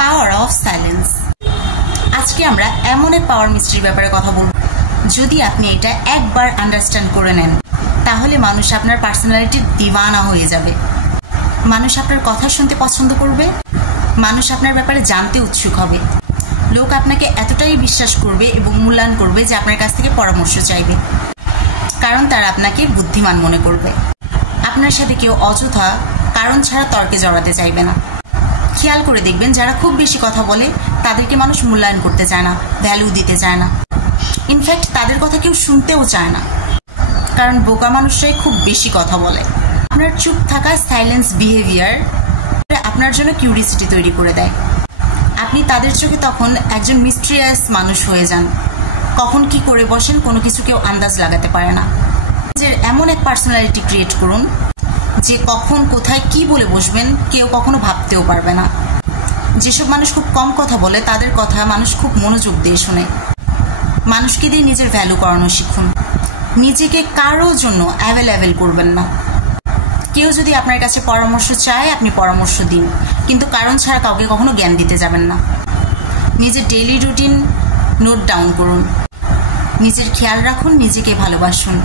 Power of silence. আজকে আমরা এমন এক পাওয়ার মিস্ট্রির ব্যাপারে কথা বলব, যদি আপনি এটা একবার আন্ডারস্ট্যান্ড করে নেন তাহলে মানুষ আপনার পার্সোনালিটির দিওয়ানা হয়ে যাবে। মানুষ আপনার কথা শুনতে পছন্দ করবে, মানুষ আপনার ব্যাপারে জানতে উৎসুক হবে, লোক আপনাকে এতটাই বিশ্বাস করবে এবং মূল্যায়ন করবে যে আপনার কাছ থেকে পরামর্শ চাইবে, কারণ তারা আপনাকে বুদ্ধিমান মনে করবে। আপনার সাথে কেউ অযথা কারণ ছাড়া তর্কে জড়াতে চাইবে না। খেয়াল করে দেখবেন, যারা খুব বেশি কথা বলে তাদেরকে মানুষ মূল্যায়ন করতে চায় না, ভ্যালু দিতে চায় না, ইনফ্যাক্ট তাদের কথা কেউ শুনতেও চায় না, কারণ বোকা মানুষরাই খুব বেশি কথা বলে। আপনার চুপ থাকা সাইলেন্স বিহেভিয়ার আপনার জন্য কিউরিসিটি তৈরি করে দেয়। আপনি তাদের চোখে তখন একজন মিস্ট্রিয়াস মানুষ হয়ে যান। কখন কি করে বসেন কোনো কিছু কেউ আন্দাজ লাগাতে পারে না। যে এমন এক পার্সোনালিটি ক্রিয়েট করুন যে কখন কোথায় কি বলে বসবেন কেউ কখনো ভাবতেও পারবে না। যেসব মানুষ খুব কম কথা বলে তাদের কথা মানুষ খুব মনোযোগ দিয়ে শোনে। মানুষকে দিয়ে নিজের ভ্যালু করানো শিখুন। নিজেকে কারোর জন্য অ্যাভেলেবেল করবেন না। কেউ যদি আপনার কাছে পরামর্শ চায় আপনি পরামর্শ দিন, কিন্তু কারণ ছাড়া কাউকে কখনো জ্ঞান দিতে যাবেন না। নিজের ডেইলি রুটিন নোট ডাউন করুন। নিজের খেয়াল রাখুন, নিজেকে ভালোবাসুন।